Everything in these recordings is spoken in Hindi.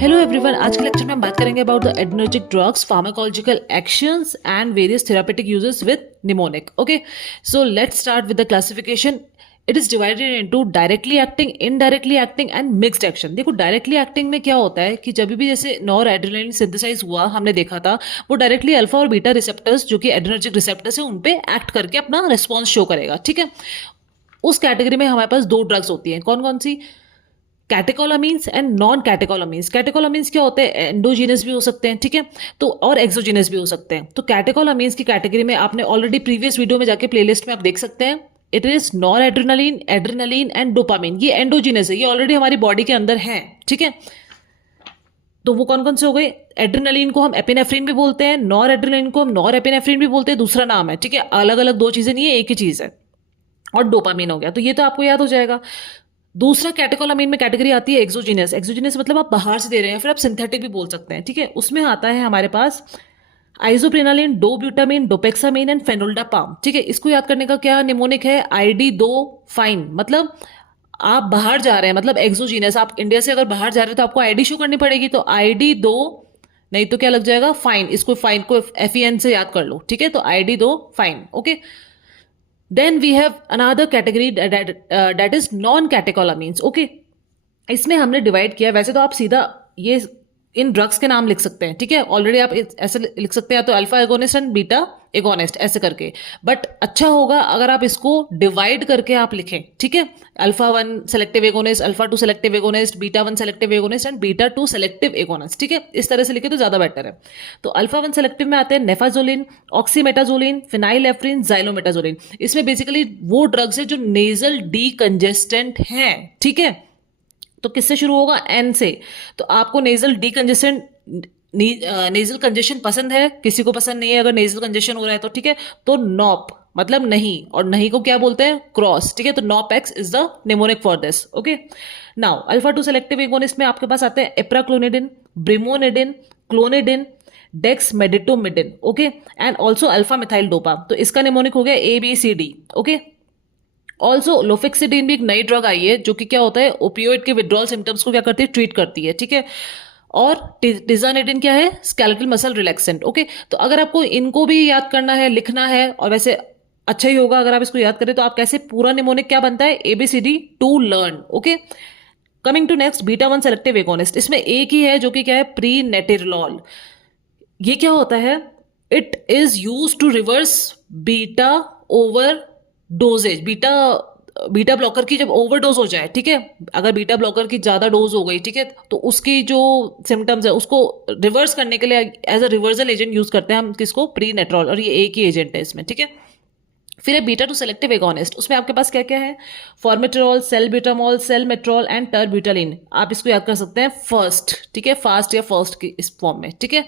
हेलो एवरीवन, आज के लेक्चर में हम बात करेंगे about the adrenergic drugs, pharmacological actions and various therapeutic uses with mnemonic. Okay, so let's start with the classification. It is divided into directly acting, indirectly acting and mixed action. देखो, डायरेक्टली एक्टिंग में क्या होता है कि जब भी जैसे नॉर एड्रेनालिन सिंथेसाइज हुआ, हमने देखा था वो डायरेक्टली अल्फा और बीटा रिसेप्टर्स जो कि एड्रेनर्जिक रिसेप्टर्स है उन पे एक्ट करके अपना रिस्पॉन्स शो करेगा. ठीक है, उस कैटेगरी में हमारे पास दो ड्रग्स होती हैं. कौन कौन सी? Catecholamines and non catecholamines. Catecholamines क्या होते हैं? एंडोजीनस भी हो सकते हैं, ठीक है, तो और एक्सोजीनस भी हो सकते हैं. तो कैटेकोलामीन्स की कैटेगरी में आपने ऑलरेडी प्रीवियस वीडियो में जाके प्लेलिस्ट में आप देख सकते हैं. It is nor adrenaline, adrenaline and dopamine. ये एंडोजीनस है, ये ऑलरेडी हमारी बॉडी के अंदर है. ठीक है, तो वो कौन कौन से हो गए? एड्रेनालिन को हम एपिनेफ्रिन भी बोलते हैं, नॉर एड्रेनालिन को हम नॉर एपिनेफ्रिन भी बोलते हैं, दूसरा नाम है. ठीक है, अलग अलग दो चीजें नहीं है, एक ही चीज है. और डोपामिन हो गया, तो ये तो आपको याद हो जाएगा. दूसरा कैटेकोलामीन में कैटेगरी आती है एक्सोजीनस. एक्सोजीनस मतलब आप बाहर से दे रहे हैं, फिर आप सिंथेटिक भी बोल सकते हैं. ठीक है, उसमें आता है हमारे पास आइसोप्रेनालिन, डोब्यूटामिन, डोपेक्सामिन एंड फेनोल्डापाम. ठीक है, इसको याद करने का क्या निमोनिक है? ID 2 fine. मतलब आप बाहर जा रहे हैं, मतलब एक्सोजीनस, आप इंडिया से अगर बाहर जा रहे हैं तो आपको आईडी शो करनी पड़ेगी, तो आईडी 2, नहीं तो क्या लग जाएगा? फाइन. इसको फाइन को FEN से याद कर लो. ठीक है, तो ID 2 fine. Okay, then we have another category that is non catecholamines. Okay, इसमें हमने डिवाइड किया. वैसे तो आप सीधा ये इन ड्रग्स के नाम लिख सकते हैं. ठीक है, ऑलरेडी आप ऐसे लिख सकते हैं, तो alpha agonist and beta agonist ऐसे करके. बट अच्छा होगा अगर आप इसको डिवाइड करके आप लिखें. ठीक है, alpha 1 selective agonist, alpha 2 selective agonist, beta 1 selective agonist and beta 2 selective agonist. ठीक है, इस तरह से लिखे तो ज्यादा बेटर है. तो अल्फा 1 सेलेक्टिव में आते हैं नेफाजोलिन, ऑक्सीमेटाजोलिन, फिनाइलेफ्रिन, जाइलोमेटाजोलिन. इसमें बेसिकली वो ड्रग्स है जो नेजल डीकंजेस्टेंट हैं. ठीक है, तो किससे शुरू होगा? एन से. तो आपको नेजल डीकंजेशन, नेजल कंजेशन पसंद है? किसी को पसंद नहीं है अगर नेजल कंजेशन हो रहा है तो. ठीक है, तो नॉप मतलब नहीं, और नहीं को क्या बोलते हैं? क्रॉस. ठीक है, तो nop x is the mnemonic for this. Okay, now alpha 2 selective agonist में आपके पास आते हैं apraclonidine, brimonidine, clonidine, dexmedetomidine. Okay, and also alpha methyl dopa. तो इसका निमोनिक हो गया ABCD. ओके, ऑल्सो लोफेक्सिडिन भी एक नई ड्रग आई है जो कि क्या होता है? ओपियोइड के विड्रॉल सिम्टम्स को क्या करती है? ट्रीट करती है. ठीक है, और टिजानिडिन क्या है? Skeletal muscle relaxant. ओके, तो अगर आपको इनको भी याद करना है, लिखना है, और वैसे अच्छा ही होगा अगर आप इसको याद करें, तो आप कैसे पूरा निमोनिक क्या बनता है? ABCD to learn. Okay, coming to next, beta 1 selective agonist. इसमें एक ही है जो कि क्या है? प्रीनेटिरलॉल. ये क्या होता है? It is use to reverse beta over doses. Beta blocker की जब ओवरडोज हो जाए, ठीक है, अगर बीटा ब्लॉकर की ज्यादा डोज हो गई, ठीक है, तो उसकी जो सिम्टम्स है उसको रिवर्स करने के लिए as a reversal agent use करते हैं हम किसको? प्रीनेट्रॉल. और ये एक ही एजेंट है इसमें. ठीक है, फिर है बीटा 2 सेलेक्टिव एगोनिस्ट. उसमें आपके पास क्या क्या है? फॉर्मेट्रॉल, सेलब्यूटामॉल, सेलमेट्रॉल एंड टर्ब्यूटालिन. आप इसको याद कर सकते हैं फर्स्ट. ठीक है, फास्ट या फर्स्ट की इस फॉर्म में. ठीक है,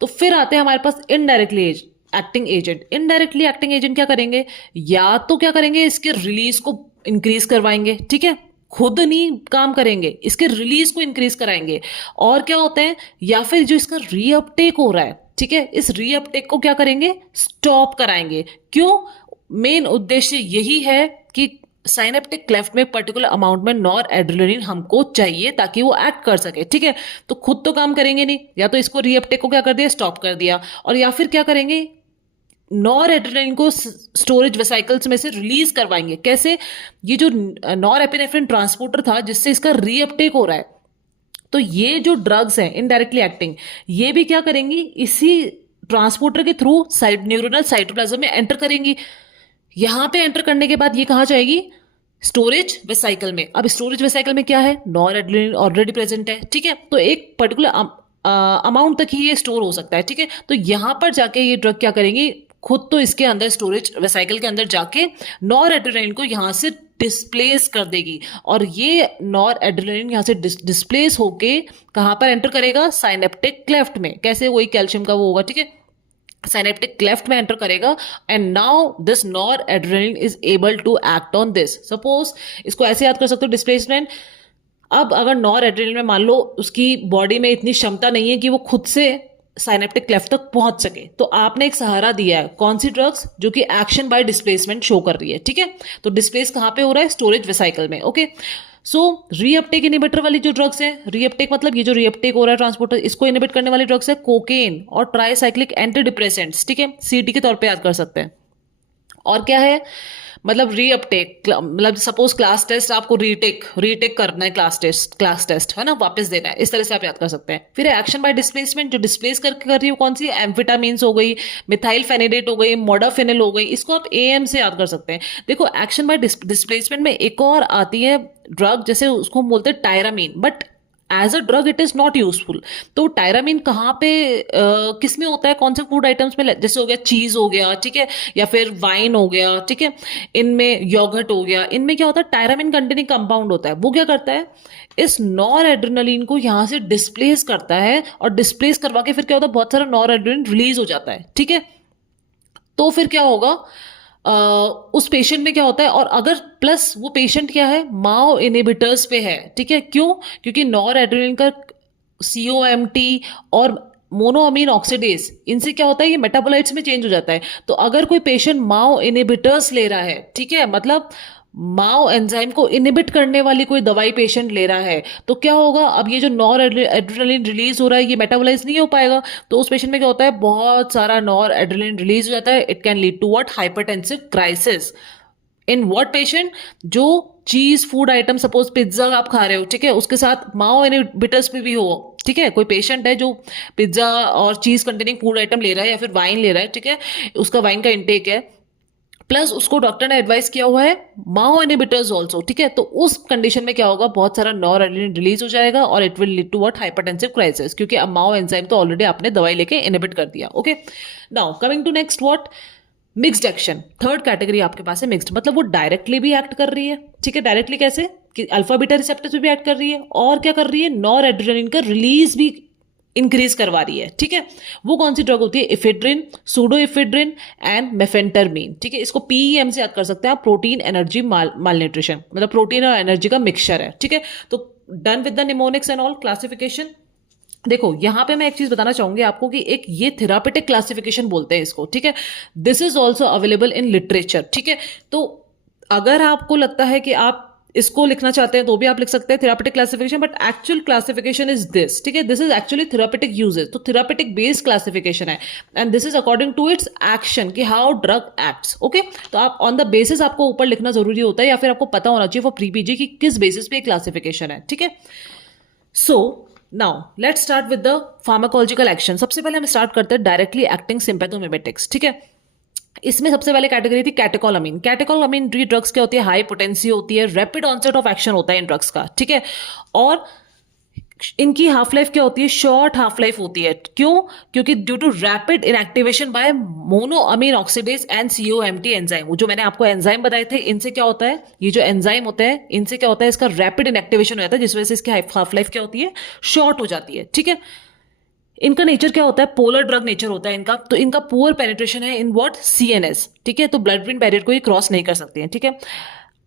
तो फिर आते हैं हमारे पास indirectly acting agent. Indirectly acting agent क्या करेंगे? या तो क्या करेंगे? इसके रिलीज को इंक्रीज करवाएंगे. ठीक है, खुद नहीं काम करेंगे, इसके रिलीज को इंक्रीज कराएंगे. और क्या होते हैं? या फिर जो इसका रीअपटेक हो रहा है, ठीक है, इस रीअपटेक को क्या करेंगे? स्टॉप कराएंगे. क्यों? मेन उद्देश्य यही है कि साइनेप्टिक क्लेफ्ट में पर्टिकुलर अमाउंट में नॉर एड्रेनालिन हमको चाहिए ताकि वो एक्ट कर सके. ठीक है, तो खुद तो काम करेंगे नहीं, या तो इसको रीअपटेक को क्या कर दिया? स्टॉप कर दिया. और या फिर क्या करेंगे? नॉर एड्रेनालिन को स्टोरेज वेसाइकल्स में से रिलीज करवाएंगे. कैसे? ये जो नॉर एपिनेफ्रिन ट्रांसपोर्टर था जिससे इसका रीअपटेक हो रहा है, तो ये जो ड्रग्स हैं इनडायरेक्टली एक्टिंग, ये भी क्या करेंगी? इसी ट्रांसपोर्टर के थ्रू न्यूरोनल साइटोप्लाज्म में एंटर करेंगी. यहां पे एंटर करने के बाद ये कहां जाएगी? स्टोरेज वेसाइकल में. अब स्टोरेज वेसाइकल में क्या है? नॉर एड्रेनालिन ऑलरेडी प्रेजेंट है. ठीक है, तो एक पर्टिकुलर अमाउंट तक ही ये स्टोर हो सकता है. ठीक है, तो यहां पर जाके ये ड्रग क्या करेंगी? खुद तो इसके अंदर स्टोरेज वेसाइकल के अंदर जाके नॉर एड्रेनालिन को यहां से डिस्प्लेस कर देगी. और ये नॉर एड्रेनालिन यहां से डिस्प्लेस होके कहां पर एंटर करेगा? साइनेप्टिक क्लेफ्ट में. कैसे? वही कैल्शियम का वो होगा. ठीक है, साइनेप्टिक क्लेफ्ट में एंटर करेगा. And now this noradrenaline is able to act on this. Suppose इसको ऐसे याद कर सकते हो, डिस्प्लेसमेंट. अब अगर नॉर एड्रेनालिन में मान लो उसकी बॉडी में इतनी क्षमता नहीं है कि वो खुद से साइनेप्टिक क्लेफ्ट तक पहुंच सके, तो आपने एक सहारा दिया है. कौन सी ड्रग्स? जो कि एक्शन बाय डिस्प्लेसमेंट शो कर रही है. ठीक है, तो डिस्प्लेस कहां पे हो रहा है? स्टोरेज वेसाइकल में. ओके, सो रीअपटेक इनिबिटर वाली जो ड्रग्स है, रीअपटेक मतलब ये जो रीअपटेक हो रहा है ट्रांसपोर्टर, इसको इनिबिट करने वाली ड्रग्स है कोकेन और ट्राईसाइक्लिक एंटी डिप्रेसेंट्स, ठीक है, सीटी के तौर पे याद कर सकते हैं। और क्या है, मतलब रीअपटेक मतलब सपोज क्लास टेस्ट आपको रीटेक रीटेक करना है, क्लास टेस्ट है ना, वापस देना है, इस तरह से आप याद कर सकते हैं। फिर एक्शन बाय डिस्प्लेसमेंट, जो डिस्प्लेस करके कर रही है कौन सी, एम्फेटामीन्स हो गई, मिथाइल फेनिडेट हो गई, मोडाफिनिल हो गई, इसको आप एएम से याद कर सकते हैं। देखो एक्शन बाय डिस्प्लेसमेंट में एक और आती है ड्रग, जैसे उसको हम बोलते हैं tyramine, but as a drug it is not useful. तो टायरामीन कहाँ पे किस में होता है, कौन से फूड आइटम्स में, जैसे हो गया चीज हो गया, ठीक है, या फिर वाइन हो गया, ठीक है, इनमें योगर्ट हो गया, इनमें क्या होता है, टायरामीन कंटेनिंग कंपाउंड होता है। वो क्या करता है, इस नॉर एड्रेनलिन को यहाँ से डिस्प्लेस करता है, और डिस्प्लेस करवा के फिर क्या होता है, बहुत सारा नॉर एड्रेनलिन रिलीज हो जाता है, ठीक है। तो फिर क्या होगा, उस पेशेंट में क्या होता है, और अगर प्लस वो पेशेंट क्या है, माओ इनिबिटर्स पे है, ठीक है, क्यों, क्योंकि नॉर एड्रेनलिन का सीओएमटी और मोनोअमीन ऑक्सीडेज, इनसे क्या होता है, ये मेटाबोलाइट्स में चेंज हो जाता है। तो अगर कोई पेशेंट माओ इनिबिटर्स ले रहा है, ठीक है, मतलब माओ एंजाइम को इनिबिट करने वाली कोई दवाई पेशेंट ले रहा है, तो क्या होगा, अब ये जो नॉर एड्रेनलिन रिलीज हो रहा है ये मेटाबोलाइज नहीं हो पाएगा, तो उस पेशेंट में क्या होता है, बहुत सारा नॉर एड्रेनलिन रिलीज हो जाता है। It can lead to what, hypertensive crisis. In what patient, जो चीज फूड आइटम, सपोज पिज्जा आप खा रहे हो, ठीक है, उसके साथ माओ इनिबिटर्स पे भी हो, ठीक है, कोई पेशेंट है जो पिज्जा और चीज कंटेनिंग फूड आइटम ले रहा है या फिर वाइन ले रहा है, ठीक है, उसका वाइन का इंटेक है, प्लस उसको डॉक्टर ने एडवाइस किया हुआ है माओ इनिबिटर्स ऑल्सो, ठीक है, तो उस कंडीशन में क्या होगा, बहुत सारा नॉर एड्रेनलिन रिलीज हो जाएगा और it will lead to what, hypertensive crisis, क्योंकि अब माओ एंजाइम तो ऑलरेडी आपने दवाई लेके इनिबिट कर दिया। Okay, now coming to next what, mixed action, third category आपके पास है मिक्स्ड, मतलब वो डायरेक्टली भी एक्ट कर रही है, ठीक है, डायरेक्टली कैसे कि अल्फा बीटा रिसेप्टर्स पे भी एक्ट कर रही है, और क्या कर रही है, नॉर एड्रेनलिन का रिलीज भी इंक्रीज करवा रही है, ठीक है। वो कौन सी ड्रग होती है, इफेड्रिन, सूडो इफेड्रिन एंड मेफेंटरमीन, ठीक है, इसको पीईएम से याद कर सकते हैं आप, प्रोटीन एनर्जी मालन्यूट्रिशन, मतलब प्रोटीन और एनर्जी का मिक्सचर है, ठीक है। तो done with the mnemonics and all classification. देखो यहां पे मैं एक चीज बताना चाहूंगी आपको कि एक ये थेरापेटिक क्लासिफिकेशन बोलते हैं इसको, ठीक है, this is also available in literature, ठीक है। तो अगर आपको लगता है कि आप इसको लिखना चाहते हैं तो भी आप लिख सकते हैं therapeutic classification, but actual classification is this, ठीक है, this is actually therapeutic uses, तो थेरापेटिक बेस्ड क्लासिफिकेशन है, and this is according to its action कि हाउ ड्रग एक्ट्स। ओके, तो आप ऑन द बेसिस आपको ऊपर लिखना जरूरी होता है, या फिर आपको पता होना चाहिए फॉर प्री पीजी कि किस बेसिस पे क्लासिफिकेशन है, ठीक है। So now let's start with the pharmacological action. सबसे पहले हम स्टार्ट करते हैं डायरेक्टली एक्टिंग सिंपैथोमिमेटिक्स, ठीक है। इसमें सबसे पहले कैटेगरी थी कैटेकोलामीन। कैटेकोलामीन ड्रग्स क्या होती है, हाई पोटेंसी होती है, रैपिड ऑनसेट ऑफ एक्शन होता है इन ड्रग्स का, ठीक है, और इनकी हाफ लाइफ क्या होती है, शॉर्ट हाफ लाइफ होती है, क्यों, क्योंकि due to rapid inactivation by monoamine oxidase and COMT enzyme. जो मैंने आपको एंजाइम बताए थे, इनसे क्या होता है, ये जो एंजाइम होते हैं इनसे क्या होता है, इसका रैपिड इनएक्टिवेशन हो जाता है, जिस वजह से इसकी हाफ लाइफ क्या होती है, शॉर्ट हो जाती है, ठीक है। इनका नेचर क्या होता है, पोलर ड्रग नेचर होता है इनका, तो इनका पुअर पेनिट्रेशन है इन व्हाट, सीएनएस, ठीक है, तो ब्लड ब्रेन बैरियर को ये क्रॉस नहीं कर सकते हैं, ठीक है।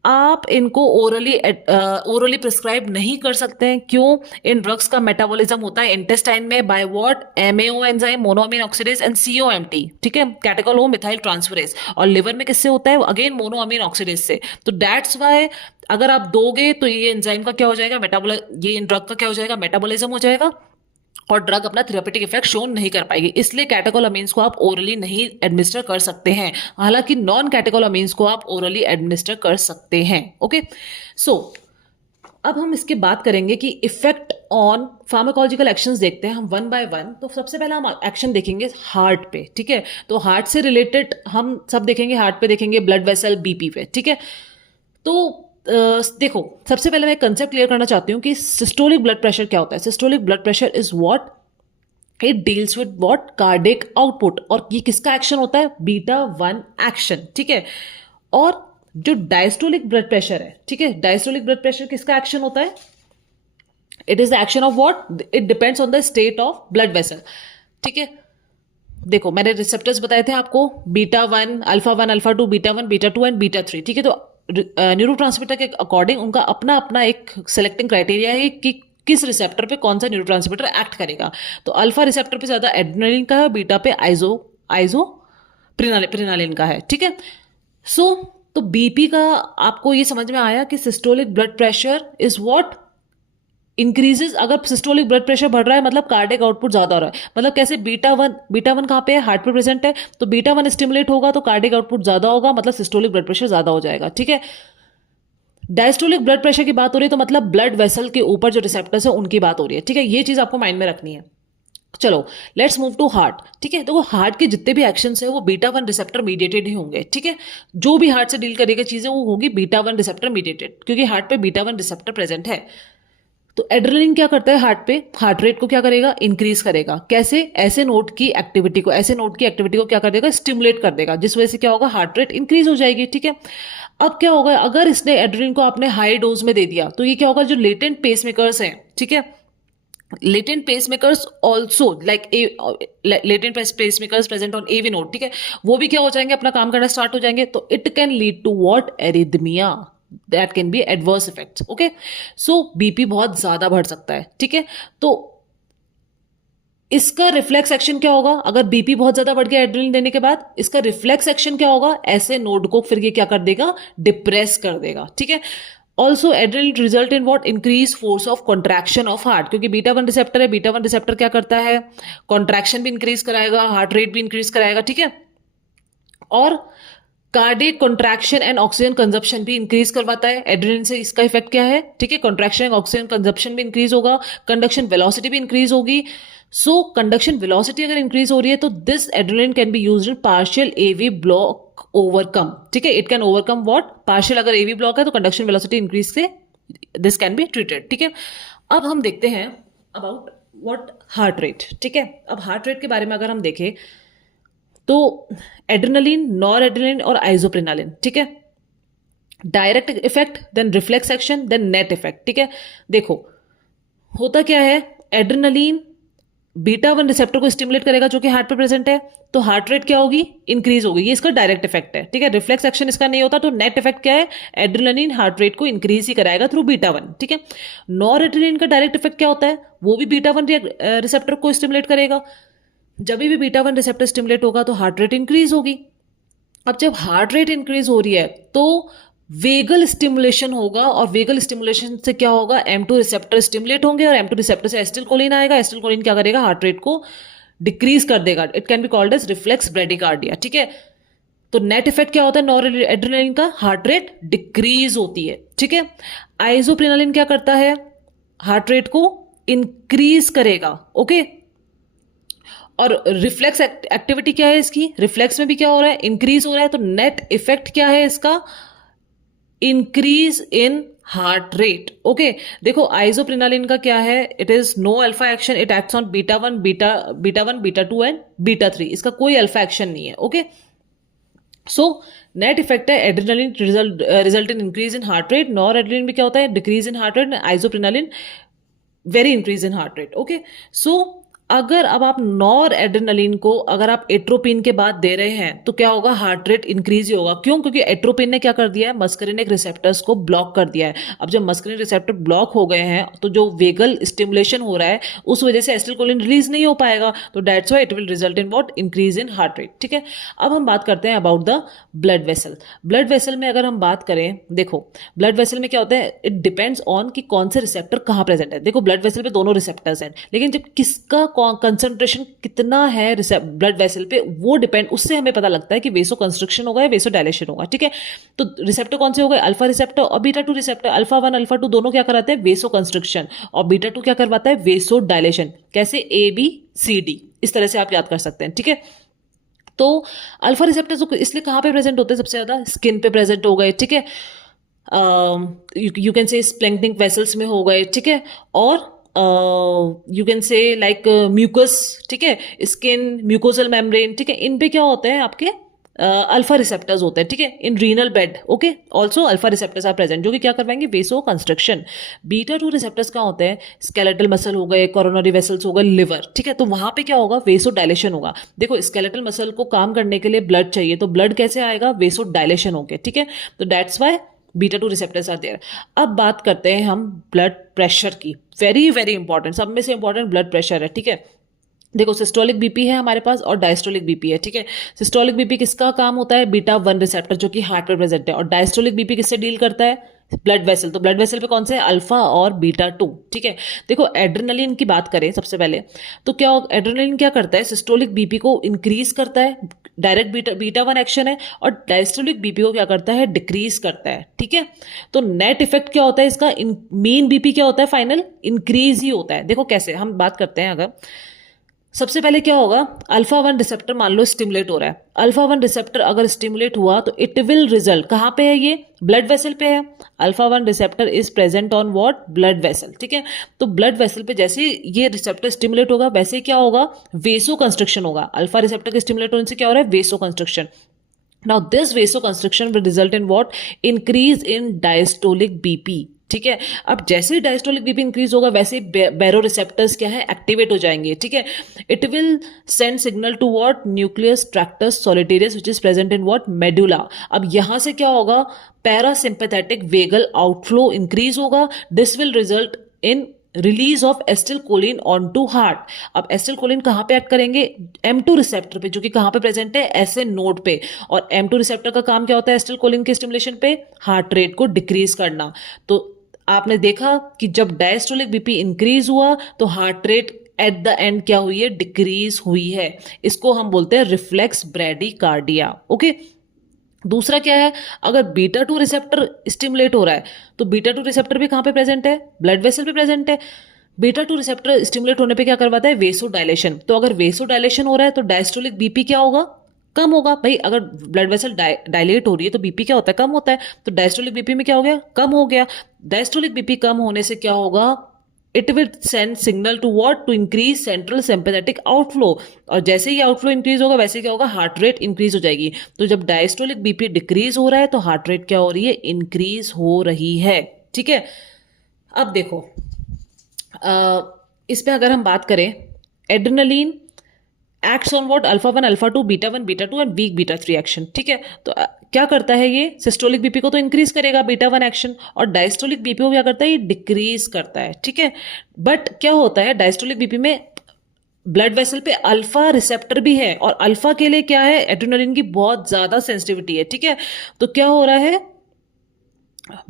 आप इनको ओरली प्रिस्क्राइब नहीं कर सकते हैं, क्यों, इन ड्रग्स का मेटाबॉलिज्म होता है इंटेस्टाइन में by what, MAO enzyme, monoamine oxidase and COMT, ठीक है, कैटेकोल मिथाइल ट्रांसफरेज, और लिवर में किससे होता है, अगेन मोनोअमीन ऑक्सीडेज से। तो दैट्स वाई अगर आप दोगे तो ये एंजाइम का क्या हो जाएगा, ये इन ड्रग का क्या हो जाएगा, मेटाबॉलिज्म हो जाएगा, और ड्रग अपना थेरेपेटिक इफेक्ट शो नहीं कर पाएगी, इसलिए कैटेकोलामीन्स को आप ओरली नहीं एडमिनिस्टर कर सकते हैं, हालांकि नॉन कैटेकोलामीन्स को आप ओरली एडमिनिस्टर कर सकते हैं। ओके, सो अब हम इसके बात करेंगे कि इफेक्ट ऑन फार्माकोलॉजिकल एक्शंस देखते हैं हम वन बाय वन। तो सबसे पहला हम एक्शन देखेंगे हार्ट पे, ठीक है, तो हार्ट से रिलेटेड हम सब देखेंगे, हार्ट पे देखेंगे, ब्लड वेसल, बीपी पे, ठीक है। तो देखो सबसे पहले मैं कंसेप्ट क्लियर करना चाहती हूँ कि सिस्टोलिक ब्लड प्रेशर क्या होता है। Systolic blood pressure is what, it deals with what, cardiac output, और ये किसका एक्शन होता है, बीटा 1 एक्शन, ठीक है। और जो डायस्टोलिक ब्लड प्रेशर है, ठीक है, डायस्टोलिक ब्लड प्रेशर किसका एक्शन होता है, it is the action of what, it depends on the state of blood vessel, ठीक है। देखो मैंने रिसेप्टर्स बताए थे आपको, beta 1, alpha 2, beta 1, beta 2 and beta 3, ठीक है। तो न्यूरोट्रांसमीटर के अकॉर्डिंग उनका अपना अपना एक सेलेक्टिंग क्राइटेरिया है कि किस रिसेप्टर पे कौन सा न्यूरोट्रांसमीटर एक्ट करेगा। तो अल्फा रिसेप्टर पे ज्यादा एड्रेनालिन का है, बीटा पे आइजो प्रिनालिन का है, ठीक है। सो तो बीपी का आपको ये समझ में आया कि systolic blood pressure is what increases. अगर सिस्टोलिक ब्लड प्रेशर बढ़ रहा है मतलब कार्डियक आउटपुट ज्यादा हो रहा है। मतलब कैसे, बीटा वन कहाँ पे है, हार्ट पे प्रेजेंट है, तो बीटा वन स्टिमुलेट होगा तो कार्डियक आउटपुट ज्यादा होगा, मतलब सिस्टोलिक ब्लड प्रेशर ज्यादा हो जाएगा। ठीक है, डायस्टोलिक ब्लड प्रेशर की बात हो रही है तो मतलब ब्लड वेसल के ऊपर जो रिसेप्टर्स है उनकी बात हो रही है। ठीक है, ये चीज आपको माइंड में रखनी है। चलो लेट्स मूव टू हार्ट। ठीक है, तो वो हार्ट के जितने भी एक्शंस है वो बीटा वन रिसेप्टर मीडिएटेड ही होंगे। ठीक है, जो भी हार्ट से डील करेगा चीजें वो होगी बीटा वन रिसेप्टर मीडिएटेड, क्योंकि हार्ट पे बीटा वन रिसेप्टर प्रेजेंट है। तो एड्रेनलिन क्या करता है हार्ट पे, हार्ट रेट को क्या करेगा, इंक्रीज करेगा। कैसे, ऐसे नोड की एक्टिविटी को क्या कर देगा, स्टिमुलेट कर देगा, जिस वजह से क्या होगा, हार्ट रेट इंक्रीज हो जाएगी। ठीक है, अब क्या होगा, अगर इसने एड्रेनलिन को आपने हाई डोज में दे दिया तो ये क्या होगा, जो लेटेंट पेसमेकर्स हैं, ठीक है, latent pacemakers also like latent pacemakers present on AV node, ठीक है, वो भी क्या हो जाएंगे, अपना काम करना स्टार्ट हो जाएंगे। तो it can lead to what, arrhythmia, that can be adverse effects. Okay, so BP बहुत ज्यादा बढ़ सकता है। ठीक है, तो इसका रिफ्लेक्स एक्शन क्या होगा, अगर बीपी बहुत ज्यादा बढ़ गया एड्रेनलिन देने के बाद, इसका रिफ्लेक्स एक्शन क्या होगा, ऐसे नोड को फिर ये क्या कर देगा, डिप्रेस कर देगा। ठीक है, also adrenaline result in what, increase force of contraction of heart, क्योंकि बीटा वन रिसेप्टर है, बीटा वन रिसेप्टर क्या करता है, कॉन्ट्रैक्शन भी इंक्रीज कराएगा, हार्ट रेट भी इंक्रीज कराएगा। ठीक है, और cardiac contraction and oxygen consumption भी इंक्रीज करवाता है। एड्रेनलिन से इसका इफेक्ट क्या है, ठीक है, कॉन्ट्रैक्शन एंड ऑक्सीजन कंजप्शन भी इंक्रीज होगा, कंडक्शन वेलोसिटी भी इंक्रीज होगी। सो कंडक्शन वेलोसिटी अगर इंक्रीज हो रही है तो this adrenaline can be used in partial AV block overcome. ठीक है, it can overcome what, partial अगर एवी ब्लॉक है तो कंडक्शन वेलोसिटी इंक्रीज से दिस कैन बी ट्रीटेड। ठीक है, अब हम देखते हैं अबाउट व्हाट हार्ट रेट। ठीक है, अब हार्ट रेट के बारे में अगर हम देखें तो एड्रेनलिन, नॉर एड्रेनलिन और आइसोप्रेनालिन, ठीक है, direct effect, then reflex action, then net effect. ठीक है, देखो होता क्या है, एड्रेनलिन बीटा वन रिसेप्टर को स्टिमुलेट करेगा जो कि हार्ट पे प्रेजेंट है, तो हार्ट रेट क्या होगी, इंक्रीज होगी, ये इसका डायरेक्ट इफेक्ट है। ठीक है, रिफ्लेक्स एक्शन इसका नहीं होता, तो नेट इफेक्ट क्या है, एड्रेनलिन हार्ट रेट को इंक्रीज ही कराएगा थ्रू बीटा वन। ठीक है, नॉर एड्रेनलिन का डायरेक्ट इफेक्ट क्या होता है, वो भी बीटा वन रिसेप्टर को स्टिमुलेट करेगा। जब भी बीटा वन रिसेप्टर स्टिमुलेट होगा तो हार्ट रेट इंक्रीज होगी। अब जब हार्ट रेट इंक्रीज हो रही है तो वेगल स्टिमुलेशन होगा, और वेगल स्टिमुलेशन से क्या होगा, M2 रिसेप्टर स्टिमुलेट होंगे, और M2 रिसेप्टर से एसिटिलकोलिन आएगा, एसिटिलकोलिन क्या करेगा, हार्ट रेट को डिक्रीज कर देगा। It can be called as reflex bradycardia. ठीक है, तो नेट इफेक्ट क्या होता है नॉर एड्रेनलिन का, हार्ट रेट डिक्रीज होती है। ठीक है, आइसोप्रेनालिन क्या करता है, हार्ट रेट को इंक्रीज करेगा। ओके, और रिफ्लेक्स एक्टिविटी क्या है इसकी, रिफ्लेक्स में भी क्या हो रहा है, इंक्रीज हो रहा है, तो नेट इफेक्ट क्या है इसका, increase in heart rate. Okay, देखो आइसोप्रेनालिन का क्या है, it is no alpha action, it acts on beta one, beta two and beta three, इसका कोई अल्फा एक्शन नहीं है। ओके, सो नेट इफेक्ट है adrenaline result in increase in heart rate, noradrenaline में क्या होता है, decrease in heart rate, isoprenaline very increase in heart rate. Okay, so अगर अब आप नॉर एड्रेनलिन को अगर आप एट्रोपिन के बाद दे रहे हैं तो क्या होगा, हार्ट रेट इंक्रीज ही होगा। क्यों, क्योंकि एट्रोपिन ने क्या कर दिया है, मस्करिनिक रिसेप्टर्स को ब्लॉक कर दिया है। अब जब मस्करिनिक रिसेप्टर ब्लॉक हो गए हैं तो जो वेगल स्टिमुलेशन हो रहा है उस वजह से एसिटिलकोलिन रिलीज नहीं हो पाएगा, तो that's why it will result in what, increase in heart rate. ठीक है, अब हम बात करते हैं about the blood vessel. Blood vessel में अगर हम बात करें, देखो ब्लड वेसल में क्या होता है, इट डिपेंड्स ऑन कि कौन से रिसेप्टर कहाँ प्रेजेंट है। देखो ब्लड वेसल पे दोनों रिसेप्टर्स हैं, लेकिन जब किसका कंसंट्रेशन कितना है ब्लड वेसल पे वो डिपेंड, उससे हमें पता लगता है कि वेसो कंस्ट्रक्शन होगा या वेसो डायलेशन होगा। ठीक है, तो रिसेप्टर कौन से हो गए, अल्फा रिसेप्टर और beta two receptor. Alpha one alpha to दोनों क्या कराते हैं, वेसो कंस्ट्रक्शन, और बीटा टू क्या करवाता है, वेसो डायलेशन। कैसे, ABCD, इस तरह से आप याद कर सकते हैं। ठीक है, तो अल्फा रिसेप्टर्स इसलिए कहाँ पे प्रेजेंट होते हैं, सबसे ज्यादा स्किन पे प्रेजेंट हो गए। ठीक है, यू कैन से स्प्लैंक्टिक वेसल्स में हो गए। ठीक है, और you can say like mucus, ठीक है, स्किन, म्यूकोसल मेम्ब्रेन, ठीक है, इन पे क्या होते हैं आपके अल्फा रिसेप्टर्स होते हैं। ठीक है, in renal bed, okay, also alpha receptors are present जो कि क्या करवाएंगे, vasoconstriction. Beta two receptors क्या होते हैं, स्केलेटल मसल हो गए, कोरोनरी वेसल्स हो गए, लिवर। ठीक है, तो वहां पे क्या होगा, वेसो डायलेशन होगा। देखो स्केलेटल मसल को काम करने के लिए ब्लड चाहिए, तो ब्लड कैसे आएगा, वेसो डायलेशन होके। ठीक है, तो that's why beta two receptors are there. अब बात करते हैं हम ब्लड प्रेशर की, वेरी वेरी इंपॉर्टेंट, सब में से इंपॉर्टेंट ब्लड प्रेशर है। ठीक है, देखो सिस्टोलिक बीपी है हमारे पास और डायस्टोलिक बीपी है, ठीक है। सिस्टोलिक बीपी किसका काम होता है, बीटा वन रिसेप्टर जो कि हार्ट पे प्रेजेंट है, और डायस्टोलिक बीपी किससे डील करता है, ब्लड वेसल। तो ब्लड वेसल पे कौन से है, अल्फा और बीटा टू, ठीक है। देखो एड्रेनलिन की बात करें सबसे पहले, तो क्या एड्रेनलिन क्या करता है, सिस्टोलिक बीपी को इंक्रीज करता है, direct beta beta one action है, और डायस्टोलिक बीपी को क्या करता है, डिक्रीज करता है, ठीक है। तो नेट इफेक्ट क्या होता है इसका, मीन बीपी क्या होता है, फाइनल इंक्रीज ही होता है। देखो कैसे हम बात करते हैं, अगर सबसे पहले क्या होगा, अल्फा वन रिसेप्टर मान लो स्टिमुलेट हो रहा है, अल्फा वन रिसेप्टर अगर स्टिमुलेट हुआ तो इट विल रिजल्ट कहाँ पे है, ये ब्लड वेसल पे है। Alpha one receptor is present on what, blood vessel, ठीक है। तो ब्लड वेसल पे जैसे ये रिसेप्टर स्टिमुलेट होगा वैसे ही क्या होगा, वेसो कंस्ट्रक्शन होगा। अल्फा रिसेप्टर के स्टिमुलेट होने से क्या हो रहा है, vasoconstriction. Now this vasoconstriction will result in what, increase in diastolic BP, ठीक है। अब जैसे ही डायस्टोलिक बीपी इंक्रीज होगा वैसे ही बैरो रिसेप्टर्स क्या है, एक्टिवेट हो जाएंगे, ठीक है। It will send signal to what, nucleus tractus solitarius which is present in what, medulla. अब यहां से क्या होगा, पैरासिम्पैथेटिक वेगल आउटफ्लो इंक्रीज होगा। This will result in release of acetylcholine on to heart. अब एस्टिल कोलिन कहाँ पे एक्ट करेंगे, M2 रिसेप्टर पे, जो कि कहाँ पे प्रेजेंट है, एसए नोड पे। और M2 रिसेप्टर का काम क्या होता है एस्टिल कोलिन के स्टिमुलेशन पे, हार्ट रेट को डिक्रीज करना। तो आपने देखा कि जब डायस्टोलिक बीपी इंक्रीज हुआ तो heart rate at the end क्या हुई है, डिक्रीज हुई है। इसको हम बोलते हैं रिफ्लेक्स ब्रैडीकार्डिया, ओके। दूसरा क्या है, अगर बीटा टू रिसेप्टर स्टिमुलेट हो रहा है तो बीटा टू रिसेप्टर भी कहाँ पे प्रेजेंट है, ब्लड वेसल पे प्रेजेंट है। बीटा टू रिसेप्टर स्टिमुलेट होने पे क्या करवाता है, वेसो डायलेशन। तो अगर वेसो डायलेशन हो रहा है तो डायस्टोलिक बीपी क्या होगा, कम होगा। भाई अगर ब्लड वेसल डायलेट हो रही है तो बीपी क्या होता है, कम होता है। तो डायस्टोलिक बीपी में क्या हो गया, कम हो गया। डायस्टोलिक बीपी कम होने से क्या होगा, it will send signal to what, to increase central sympathetic outflow. और जैसे ही आउटफ्लो इंक्रीज होगा वैसे क्या होगा, हार्ट रेट इंक्रीज हो जाएगी। तो जब डायस्टोलिक बीपी डिक्रीज हो रहा है तो हार्ट रेट क्या हो रही है, इंक्रीज हो रही है, ठीक है। अब देखो इस पे अगर हम बात करें, adrenaline acts on what, alpha one, alpha two, beta two and weak beta three action, ठीक है। तो क्या करता है ये, सिस्टोलिक बीपी को तो इंक्रीज करेगा बीटा वन एक्शन, और डायस्टोलिक बीपी को क्या करता है, ये डिक्रीज करता है, ठीक है। बट क्या होता है, डायस्टोलिक बीपी में ब्लड वेसल पे अल्फा रिसेप्टर भी है, और अल्फा के लिए क्या है, एड्रेनलिन की बहुत ज्यादा सेंसिटिविटी है, ठीक है। तो क्या हो रहा है,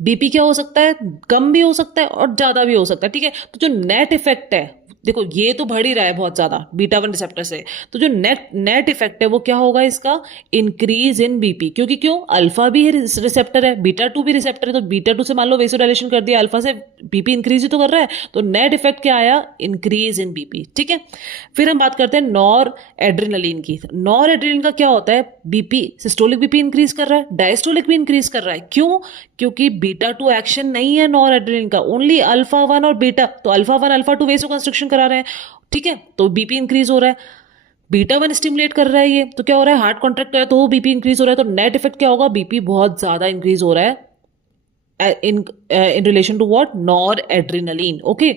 बीपी क्या हो सकता है, कम भी हो सकता है और ज्यादा भी हो सकता है, ठीक है। तो जो नेट इफेक्ट है, देखो ये तो बढ़ ही रहा है बहुत ज्यादा बीटा वन रिसेप्टर से, तो जो नेट नेट इफेक्ट है वो क्या होगा इसका, इंक्रीज इन बीपी। क्योंकि क्यों, अल्फा भी रिसेप्टर है, बीटा टू भी रिसेप्टर है, तो बीटा टू से मान लो वेसोडाइलेशन कर दिया, अल्फा से बीपी इंक्रीज ही तो कर रहा है, तो नेट इफेक्ट क्या आया, इंक्रीज इन बीपी, ठीक है। फिर हम बात करते हैं नॉर एड्रेनलिन की। नॉर एड्रेनलिन का क्या होता है, बीपी, सिस्टोलिक बीपी इंक्रीज कर रहा है, डायस्टोलिक भी इंक्रीज कर रहा है। क्यों, क्योंकि बीटा टू एक्शन नहीं है नॉर एड्रेनलिन का, ओनली अल्फा वन और बीटा। तो alpha one alpha to वेसो construction करा रहे हैं, ठीक है, तो बीपी इंक्रीज हो रहा है। बीटा वन स्टिमुलेट कर रहा है ये, तो क्या हो रहा है, हार्ट कॉन्ट्रैक्ट है तो बीपी इंक्रीज हो रहा है। तो नेट इफेक्ट क्या होगा, बीपी बहुत ज्यादा इंक्रीज हो रहा है in relation to what, noradrenaline, okay.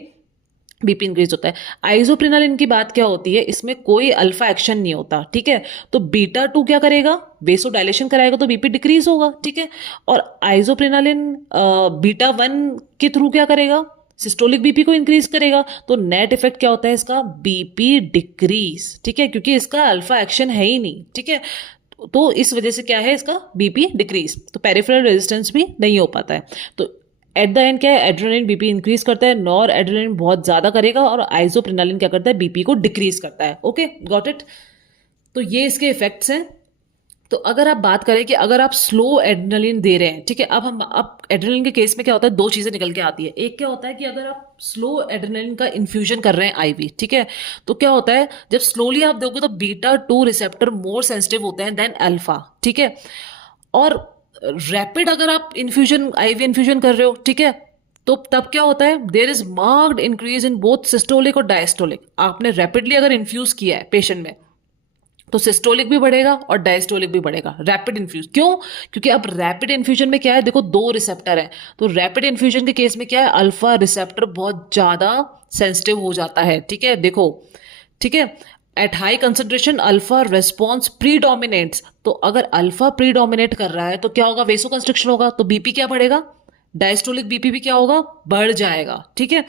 BP increase होता है। आइजोप्रेनालिन की बात क्या होती है, इसमें कोई अल्फा एक्शन नहीं होता, ठीक है। तो बीटा टू क्या करेगा, वेसो डायलेशन कराएगा तो बीपी डिक्रीज होगा, ठीक है। और आइजोप्रेनालिन बीटा वन के थ्रू क्या करेगा, सिस्टोलिक बीपी को इंक्रीज करेगा। तो नेट इफेक्ट क्या होता है इसका, बीपी डिक्रीज, ठीक है, क्योंकि इसका अल्फा एक्शन है ही नहीं, ठीक है। तो इस वजह से क्या है, इसका बीपी डिक्रीज, तो पेरिफेरल रेजिस्टेंस भी नहीं हो पाता है। तो एट द एंड क्या है, एड्रेनलिन बीपी इंक्रीज करता है, नॉर एड्रेनलिन बहुत ज्यादा करेगा, और आइजोप्रेनालिन क्या करता है, बीपी को डिक्रीज करता है, ओके, गॉट इट। तो ये इसके इफेक्ट्स हैं। तो अगर आप बात करें कि अगर आप स्लो एड्रेनलिन दे रहे हैं, ठीक है, अब एड्रेनलिन के केस में क्या होता है, दो चीजें निकल के आती है। एक क्या होता है कि अगर आप स्लो एड्रेनलिन का इन्फ्यूजन कर रहे हैं आईवी, ठीक है, तो क्या होता है, जब स्लोली आप दोगे तो beta two receptor more sensitive होते हैं देन अल्फा, ठीक है। और रैपिड अगर आप इन्फ्यूजन, आईवी इन्फ्यूजन कर रहे हो, ठीक है, तो तब क्या होता है, there is marked increase in both systolic और डायस्टोलिक। आपने रैपिडली अगर इन्फ्यूज किया है पेशेंट में तो सिस्टोलिक भी बढ़ेगा और डायस्टोलिक भी बढ़ेगा, रैपिड इन्फ्यूजन। क्यों, क्योंकि अब रैपिड इन्फ्यूजन में क्या है, देखो दो रिसेप्टर है, तो रैपिड इन्फ्यूजन के केस में क्या है, अल्फा रिसेप्टर बहुत ज्यादा सेंसिटिव हो जाता है, ठीक है, देखो, ठीक है। At high concentration alpha response predominates, तो अगर अल्फा प्रीडोमिनेट कर रहा है तो क्या होगा, वेसो कंस्ट्रिक्शन होगा, तो बीपी क्या बढ़ेगा, डायस्टोलिक बीपी भी क्या होगा, बढ़ जाएगा, ठीक है।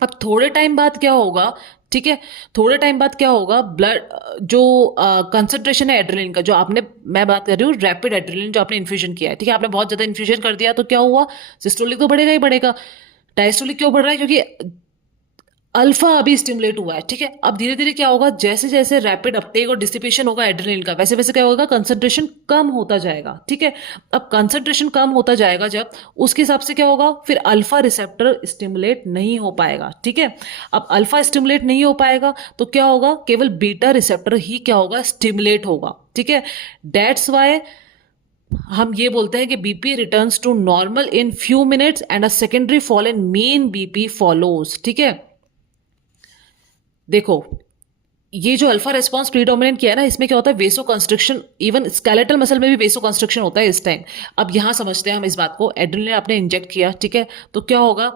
अब थोड़े टाइम बाद क्या होगा, ठीक है, थोड़े टाइम बाद क्या होगा, ब्लड जो कंसंट्रेशन है एड्रेनलिन का, जो आपने, मैं बात कर रही हूँ रैपिड एड्रेनलिन जो आपने इन्फ्यूजन किया है, ठीक है, आपने बहुत ज्यादा इन्फ्यूजन कर दिया तो क्या हुआ, सिस्टोलिक तो बढ़ेगा ही बढ़ेगा। डायस्टोलिक क्यों बढ़ रहा है, क्योंकि अल्फा अभी स्टिमुलेट हुआ है, ठीक है। अब धीरे धीरे क्या होगा, जैसे जैसे रैपिड अपटेक और डिसिपेशन होगा एड्रेनलिन का, वैसे वैसे क्या होगा, कंसंट्रेशन कम होता जाएगा, ठीक है। अब कंसंट्रेशन कम होता जाएगा जब, उसके हिसाब से क्या होगा, फिर अल्फा रिसेप्टर स्टिमुलेट नहीं हो पाएगा, ठीक है। अब अल्फा स्टिमुलेट नहीं हो पाएगा तो क्या होगा, केवल बीटा रिसेप्टर ही क्या होगा, स्टिमुलेट होगा, ठीक है। दैट्स वाई हम ये बोलते हैं कि BP returns to normal in few minutes and a secondary fall in mean BP follows, ठीक है। देखो, ये जो अल्फा रेस्पॉन्स प्रीडोमिनेंट किया है ना, इसमें क्या होता है, वेसो कंस्ट्रिक्शन, इवन स्केलेटल मसल में भी वेसो कंस्ट्रिक्शन होता है इस टाइम। अब यहां समझते हैं हम इस बात को, एड्रेनलिन आपने इंजेक्ट किया, ठीक है, तो क्या होगा,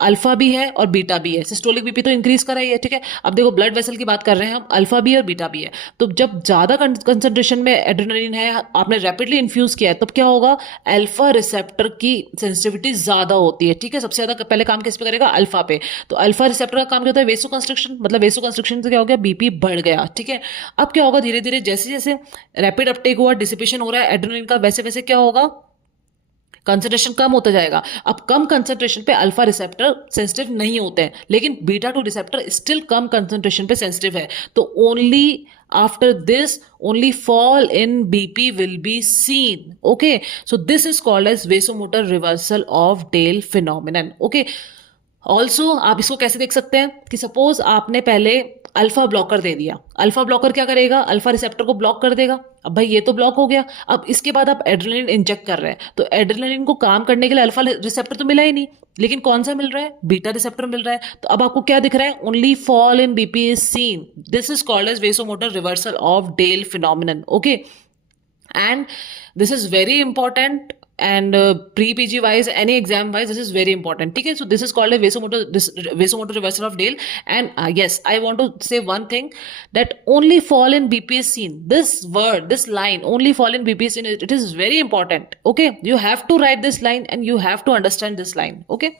अल्फा भी है और बीटा भी है, सिस्टोलिक बीपी तो इंक्रीज करा ही है, ठीक है। अब देखो ब्लड वेसल की बात कर रहे हैं हम, अल्फा भी है और बीटा भी है, तो जब ज्यादा कंसंट्रेशन में एड्रेनलिन है, आपने रैपिडली इन्फ्यूज किया है, तब क्या होगा, अल्फा रिसेप्टर की सेंसिटिविटी ज्यादा होती है, ठीक है। सबसे ज्यादा पहले काम किस पे करेगा, अल्फा पे। तो अल्फा रिसेप्टर का काम क्या होता है, वेसो कंस्ट्रक्शन, मतलब वेसो कंस्ट्रक्शन से क्या हो गया, बीपी बढ़ गया, ठीक है। अब क्या होगा, धीरे धीरे जैसे जैसे रैपिड अपटेक हुआ, डिसिपेशन हो रहा है एड्रेनलिन का, वैसे वैसे क्या होगा, कंसंट्रेशन कम होता जाएगा। अब कम कंसंट्रेशन पे अल्फा रिसेप्टर सेंसिटिव नहीं होते हैं, लेकिन बीटा टू रिसेप्टर स्टिल कम कंसंट्रेशन पे सेंसिटिव है, तो only after this only fall in BP will be seen, okay. So this is called as vasomotor reversal of Dale phenomenon, okay. Also आप इसको कैसे देख सकते हैं कि सपोज आपने पहले अल्फा ब्लॉकर दे दिया, अल्फा ब्लॉकर क्या करेगा, अल्फा रिसेप्टर को ब्लॉक कर देगा। अब भाई ये तो ब्लॉक हो गया, अब इसके बाद आप एड्रेनलिन इंजेक्ट कर रहे हैं, तो एड्रेनलिन को काम करने के लिए अल्फा रिसेप्टर तो मिला ही नहीं, लेकिन कौन सा मिल रहा है, बीटा रिसेप्टर मिल रहा है। तो अब आपको क्या दिख रहा है, only fall in BP is seen, this is called as vasomotor reversal of Dale phenomenon, okay. And this is very important, and pre PG wise, any exam wise, this is very important, ठीक है। So this is called a vasomotor reversal of Dale. And yes, I want to say one thing, that only fall in BP is seen, this word, this line, only fall in BP is seen, it is very important, okay. You have to write this line and you have to understand this line, okay.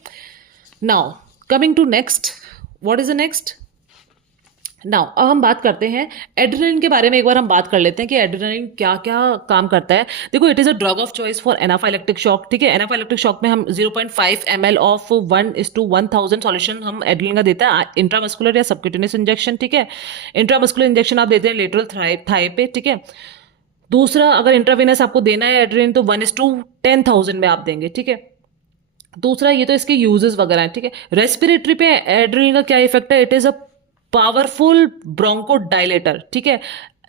Now coming to next, what is the next now, अब हम बात करते हैं एड्रेनलिन के बारे में, एक बार हम बात कर लेते हैं कि एड्रेनलिन क्या क्या काम करता है। देखो, it is a drug of choice for anaphylactic shock, ठीक है। एनाफाइलेक्टिक शॉक में हम 0.5 ml ऑफ 1:1000 सॉल्यूशन हम एड्रेनलिन का देता है, इंट्रामस्कुलर या सबक्यूटेनियस इंजेक्शन, ठीक है। इंट्रामस्कुलर इंजेक्शन आप देते हैं लेटरल थाई पे, ठीक है। दूसरा, अगर इंट्रावेनस आपको देना है एड्रेनलिन तो 1:10,000 में आप देंगे, ठीक है। दूसरा, ये तो इसके यूजेस वगैरह हैं, ठीक है। रेस्पिरेटरी पे एड्रेनलिन का क्या इफेक्ट है, it is a powerful bronchodilator, ठीक है।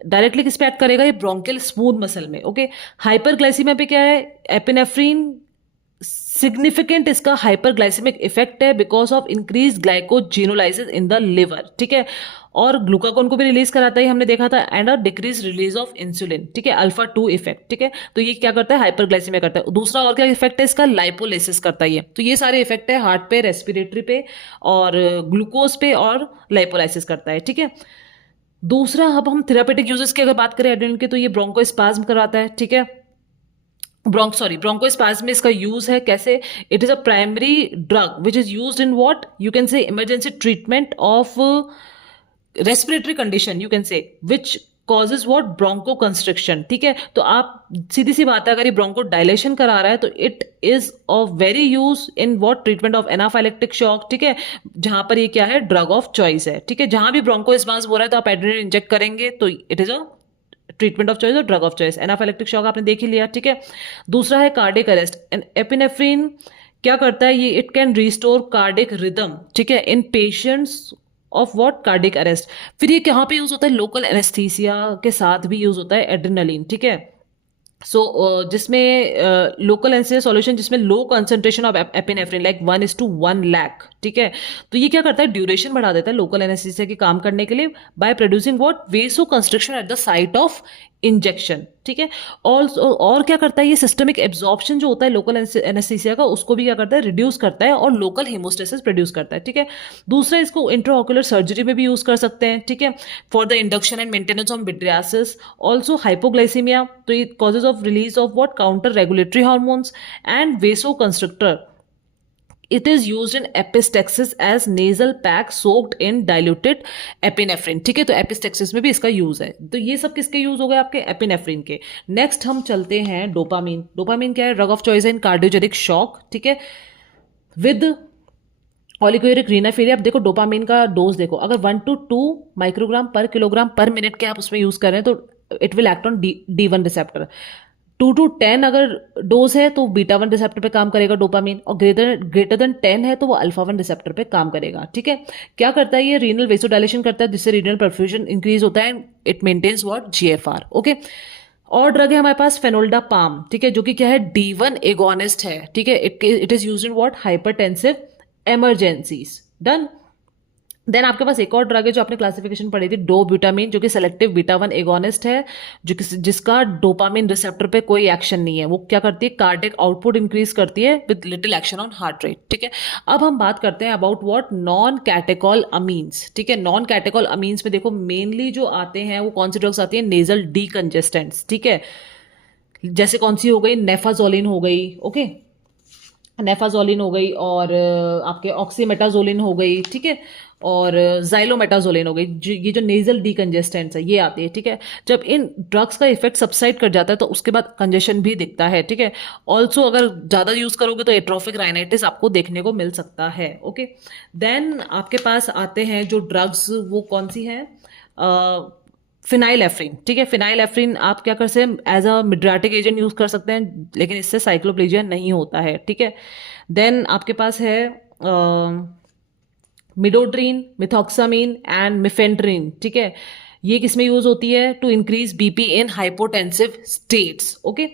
डायरेक्टली किस पे एक्ट करेगा, ये ब्रोंकियल स्मूथ मसल में, ओके। हाइपरग्लाइसीमिया पे क्या है, एपिनेफ्रीन सिग्निफिकेंट इसका हाइपरग्लाइसेमिक इफेक्ट है because of increase glycogenolysis in the liver, ठीक है। और ग्लूकागोन को भी रिलीज कराता है, हमने देखा था, and a decrease release of insulin, ठीक है, अल्फा 2 इफेक्ट, ठीक है। तो ये क्या करता है, हाइपरग्लाइसेमिया करता है। दूसरा और क्या इफेक्ट है इसका, लाइपोलाइसिस करता है ये। तो ये सारे इफेक्ट है हार्ट पे, रेस्पिरेटरी पे और ग्लूकोज पे, और लाइपोलाइसिस करता है, ठीक है। दूसरा, अब हम थेरापेटिक यूजेस की अगर बात करें एड्रेनलिन के, तो ये ब्रोंकोस्पाज्म कराता है, ठीक है। ब्रोंकोस्पाज्म में इसका यूज है कैसे, it is a primary drug which is used in what, you can say emergency treatment of respiratory condition, you can say, which causes what, bronchoconstriction, ठीक है। तो आप सीधी सी बात है, अगर ये ब्रोंको डायलेशन करा रहा है तो it is of very use in what, treatment of anaphylactic shock, ठीक है। जहां पर ये क्या है, ड्रग ऑफ चॉइस है, ठीक है। जहां भी ब्रोंकोस्पाज्म हो रहा है तो आप एड्रेनलिन इंजेक्ट करेंगे तो it is a treatment of choice और drug of choice. Anaphylactic shock आपने देख ही लिया, ठीक है। दूसरा है कार्डियक अरेस्ट, एंड एपिनेफ्रीन क्या करता है, ये it can restore cardiac rhythm, ठीक है, in patients of what, cardiac arrest. फिर ये कहाँ पे यूज होता है, लोकल एनेस्थीसिया के साथ भी यूज होता है एड्रेनलिन, ठीक है। सो जिसमें लोकल एनेस्थीसिया सॉल्यूशन जिसमें low concentration of epinephrine like 1:1 lakh, ठीक है। तो ये क्या करता है, ड्यूरेशन बढ़ा देता है लोकल एनेस्थीसिया के काम करने के लिए by producing what, वेसो constriction at the site of injection, ठीक है। और क्या करता है, ये सिस्टमिक एब्जॉर्प्शन जो होता है लोकल एनेस्थीसिया का, उसको भी क्या करता है, रिड्यूस करता है, और लोकल हीमोस्टेसिस प्रोड्यूस करता है, ठीक है। दूसरा, इसको इंट्राऑक्यूलर सर्जरी में भी यूज कर सकते हैं, ठीक है, for the induction and maintenance of mydriasis, also hypoglycaemia, तो ये causes of release of what, counter regulatory hormones and vasoconstrictor it is used in epistaxis as nasal pack soaked in diluted epinephrine. ठीक है, तो एपिस्टेक्सिस में भी इसका यूज है। तो ये सब किसके यूज हो गए? आपके एपिनेफ्रिन के। नेक्स्ट हम चलते हैं डोपामीन। डोपामीन क्या है? Drug of choice in cardiogenic shock. ठीक है, विद ऑलिगोयूरिक रीनाफेरिया। अब देखो डोपामीन का डोज देखो, अगर 1 to 2 माइक्रोग्राम पर किलोग्राम पर मिनट के आप उसमें यूज कर रहे हैं तो it will act on D1 receptor. 2 to 10 अगर डोज है तो बीटा 1 रिसेप्टर पे काम करेगा डोपामीन, और ग्रेटर देन 10 है तो वो अल्फा 1 रिसेप्टर पे काम करेगा। ठीक है, क्या करता है ये? रीनल वेसोडाइलेशन करता है, जिससे रीनल परफ्यूजन इंक्रीज होता है। It maintains what? GFR। Okay, और ड्रग है हमारे पास फेनोल्डापाम। ठीक है, जो कि क्या है? D1 एगोनिस्ट है। ठीक है, it is used in what? Hypertensive emergencies. Done. Then आपके पास एक और ड्रग है जो आपने क्लासिफिकेशन पढ़ी थी, डोब्यूटामीन, जो कि सेलेक्टिव बीटा 1 एगोनिस्ट है, जिसका डोपामिन रिसेप्टर पे कोई एक्शन नहीं है। वो क्या करती है? कार्डियक आउटपुट इंक्रीज करती है with little action on heart rate. ठीक है, अब हम बात करते हैं about what? Non catecholamines. ठीक है, नॉन कैटेकॉल अमीन्स में देखो मेनली जो आते हैं वो कौन सी ड्रग्स आती है? नेजल डीकंजेस्टेंट्स। ठीक है, जैसे कौन सी हो गई? नेफाजोलिन हो गई। ओके, नेफाजोलिन हो गई, और आपके ऑक्सीमेटाजोलिन हो गई। ठीक है, और जाइलोमेटाजोलिन हो गई। ये जो नेजल डीकंजेस्टेंट्स है ये आती है। ठीक है, जब इन ड्रग्स का इफेक्ट सबसाइड कर जाता है तो उसके बाद कंजेशन भी दिखता है। ठीक है, ऑल्सो अगर ज़्यादा यूज़ करोगे तो एट्रोफिक राइनाइटिस आपको देखने को मिल सकता है। ओके, देन आपके पास आते हैं जो ड्रग्स, वो कौन सी हैं? फिनाइलेफ्रिन। ठीक है, फिनाइलेफ्रिन आप क्या कर सकते हैं? एज अ मिड्राटिक एजेंट यूज कर सकते हैं, लेकिन इससे साइक्लोप्लेजिया नहीं होता है। ठीक है, देन आपके पास है मिडोड्रीन, मिथॉक्सामीन एंड मिफेंड्रीन। ठीक है, ये किस में यूज होती है? To increase BP in hypotensive states. Okay,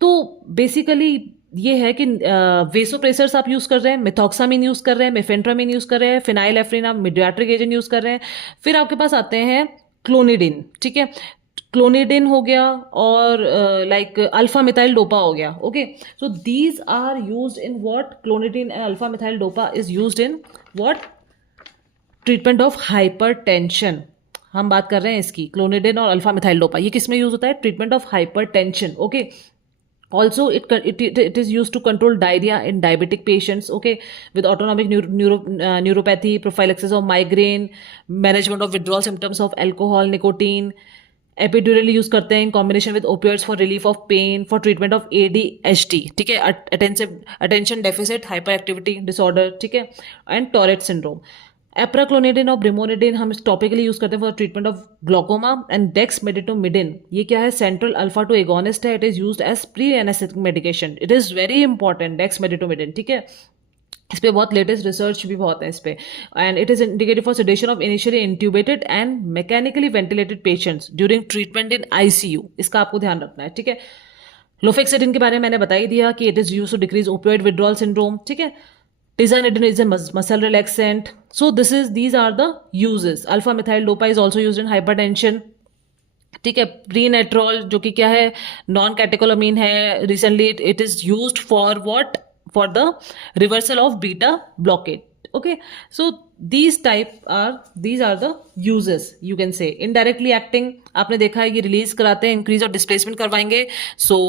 तो बेसिकली ये है कि वेसोप्रेसर्स आप यूज कर रहे हैं, मिथॉक्सामीन यूज कर रहे हैं, मिफेंट्रामीन यूज कर रहे हैं, फिनाइलेफ्रिन आप मिडियाट्रिक एजेंट यूज कर रहे हैं। फिर आपके पास आते हैं क्लोनिडिन। ठीक है, क्लोनिडिन हो गया, और लाइक अल्फा मिथाइल डोपा हो गया। Okay, so these are used in what? Clonidine and alpha methyl dopa is used in what? Treatment of hypertension. हम बात कर रहे हैं इसकी, क्लोनिडिन और अल्फा मिथाइल डोपा, ये किस में यूज होता है? Treatment of hypertension. Okay, also it is used to control diarrhea in diabetic patients, okay, with autonomic neuropathy, prophylaxis of migraine, management of withdrawal symptoms of alcohol, nicotine. Epidurally use करते हैं in combination with opioids for relief of pain, for treatment of ADHD। ठीक है, attention deficit hyperactivity disorder. ठीक है, एंड टॉरेट सिंड्रोम। एप्राक्लोनिडिन और ब्रिमोनिडिन हम टॉपिकली यूज करते हैं for treatment of glaucoma. And dexmedetomidine, ये क्या है? सेंट्रल अल्फा 2 एगोनिस्ट है। It is used as pre anaesthetic medication. It is very important, dexmedetomidine. ठीक है, इस पे बहुत लेटेस्ट रिसर्च भी बहुत है इस पे। And it is indicated for sedation of initially intubated and mechanically ventilated patients during treatment in ICU। इसका आपको ध्यान रखना है। ठीक है, लोफेक्सिडिन के बारे में मैंने बता ही दिया कि it is use to decrease opioid withdrawal syndrome. ठीक है, tizanidine is a muscle relaxant. So these are the uses. Alpha methyl dopa is also used in hypertension. ठीक है, प्रीनेट्रोल जो कि क्या है? नॉन कैटेकोलामीन है। Recently it is used for what? For the reversal of beta blockade. Okay, so these are the uses you can say. Indirectly acting, आपने देखा है ये रिलीज कराते हैं, इंक्रीज और डिस्प्लेसमेंट करवाएंगे। सो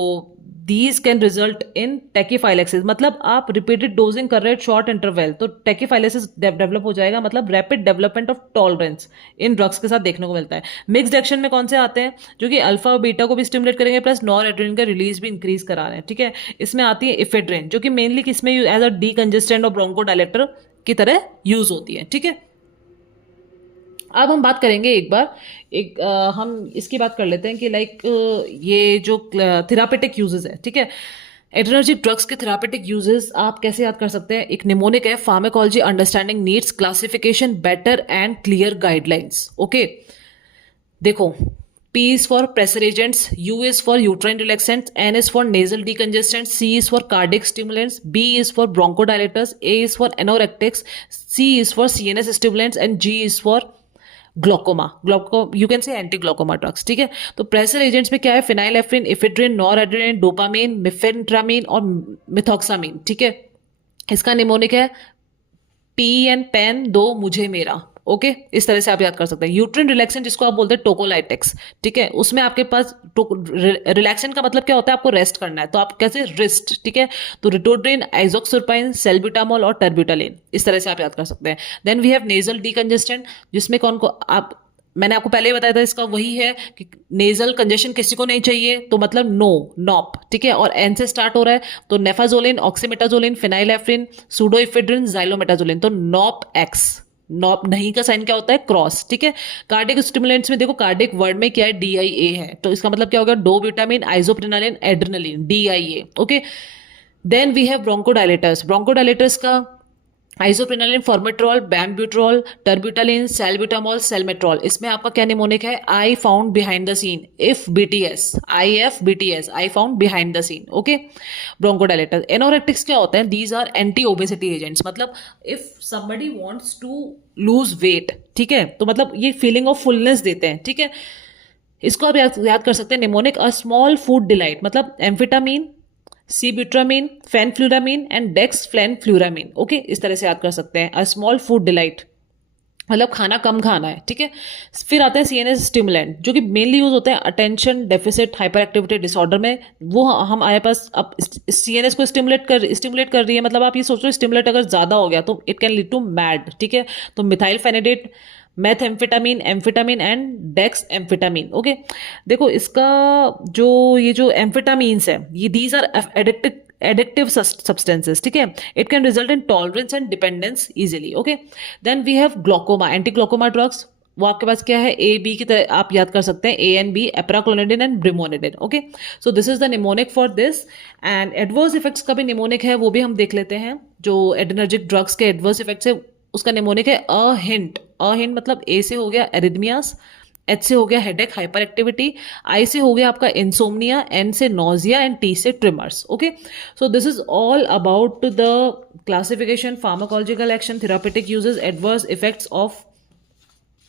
these can result in tachyphylaxis, मतलब आप रिपीटेड डोजिंग कर रहे हैं शॉर्ट इंटरवल तो tachyphylaxis डेवलप हो जाएगा, मतलब rapid development of tolerance in drugs के साथ देखने को मिलता है। मिक्स्ड एक्शन में कौन से आते हैं? जो कि अल्फा और बीटा को भी स्टिमुलेट करेंगे प्लस नॉर एड्रेनलिन का रिलीज भी इंक्रीज करा रहे हैं। ठीक है, इसमें आती है इफेड्रिन, जो कि मेनली किसमें एज अ डीकंजेस्टेंट और ब्रोंकोडायलेटर की तरह यूज होती है। ठीक है, अब हम बात करेंगे हम इसकी बात कर लेते हैं कि लाइक ये जो थेरापेटिक यूजेस है। ठीक है, एड्रेनर्जिक ड्रग्स के थेरापेटिक यूजेस आप कैसे याद कर सकते हैं? एक निमोनिक है, pharmacology understanding needs classification better and clear guidelines. Okay, देखो, P is for pressure agents, U is for uterine relaxants, N is for nasal decongestants, C is for cardiac stimulants, B is for bronchodilators, A is for anorectics, C is for CNS stimulants and G is for glaucoma. You can से एंटी ग्लोकोमा ड्रग्स। ठीक है, तो प्रेशर एजेंट्स में क्या है? फिनाइलेफ्रिन, इफेड्रिन, नॉरएड्रेनालिन, डोपामीन, मिफेंट्रामीन और मिथॉक्सामीन। ठीक है, इसका निमोनिक है PN, पेन दो मुझे मेरा। ओके इस तरह से आप याद कर सकते हैं। यूट्रिन रिलैक्सेंट जिसको आप बोलते हैं टोकोलाइटेक्स, ठीक है, उसमें आपके पास रिलैक्सेंट का मतलब क्या होता है, आपको रेस्ट करना है, तो आप कैसे रिस्ट, ठीक है, तो रिटोड्रिन, आइजोक्सुरपाइन, सेल्ब्यूटामोल और टर्ब्यूटालिन, इस तरह से आप याद कर सकते हैं। Then we have nasal decongestant, जिसमें कौन को आप, मैंने आपको पहले ही बताया था, इसका वही है कि नेजल कंजेशन किसी को नहीं चाहिए, तो मतलब नो, नॉप, ठीक है, और एन से स्टार्ट हो रहा है, तो नेफाजोलिन, ऑक्सीमेटाजोलिन, फिनाइलेफ्रिन, सूडोइफेड्रिन, जाइलोमेटाजोलिन, तो नॉप एक्स। नॉप नहीं का साइन क्या होता है, क्रॉस, ठीक है। कार्डिक स्टिमुलेंट्स में देखो, कार्डिक वर्ड में क्या है, DIA है, तो इसका मतलब क्या होगा, dobutamine, isoprenaline, adrenaline, DIA, okay. Then we have bronchodilators. Bronchodilators का isoprenaline, formoterol, bambuterol, terbutaline, salbutamol, salmeterol, इसमें आपका क्या निमोनिक है, I found behind the scene, if BTS, IF-BTS, I found behind the scene, okay. Bronchodilator. Anorectics क्या होते हैं, these are anti obesity agents, मतलब if somebody wants to lose weight, ठीक है, तो मतलब ये फीलिंग ऑफ फुलनेस देते हैं, ठीक है। इसको आप याद कर सकते हैं, mnemonic, a small food delight, मतलब एम्फेटामीन, सीब्यूट्रामीन, फेनफ्लूरामीन एंड डेक्स फ्लेनफ्लूरामीन, ओके, इस तरह से याद कर सकते हैं। अ स्मॉल फूड डिलाइट मतलब खाना कम खाना है, ठीक है। फिर आता है CNS स्टिमुलेंट, जो कि मेनली यूज होते हैं attention deficit hyperactivity disorder में। वो हम हमारे पास अब CNS को स्टिमुलेट कर रही है, मतलब आप ये सोच रहे हो स्टिमुलेट अगर ज्यादा हो गया तो it can lead to mad, ठीक है। तो methylphenidate, methamphetamine, amphetamine and dexamphetamine, okay. देखो इसका जो ये जो एम्फेटामीन्स है, ये दीज आर एडिक्टिव सब्सटेंसेस, ठीक है। It can result in tolerance and dependence easily, okay. Then we have glaucoma, anti glaucoma drugs, वो आपके पास क्या है, A-B की तरह आप याद कर सकते हैं, ANB, apraclonidine and brimonidine, okay. So this is the mnemonic for this. And adverse effects का भी निमोनिक है, वो भी हम देख लेते हैं। जो एड्रेनर्जिक ड्रग्स के एडवर्स इफेक्ट्स है, उसका निमोनिक है अ हिंट। अ हिंट मतलब A से हो गया एरिथमियास, H से हो गया हेडेक हाइपर एक्टिविटी, I से हो गया आपका इंसोमनिया, N से नोजिया एंड T से trimmers, okay. So this is all about the classification, pharmacological action, therapeutic uses, adverse effects of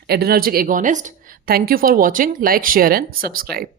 adrenergic agonist. Thank you for watching. Like, share and subscribe.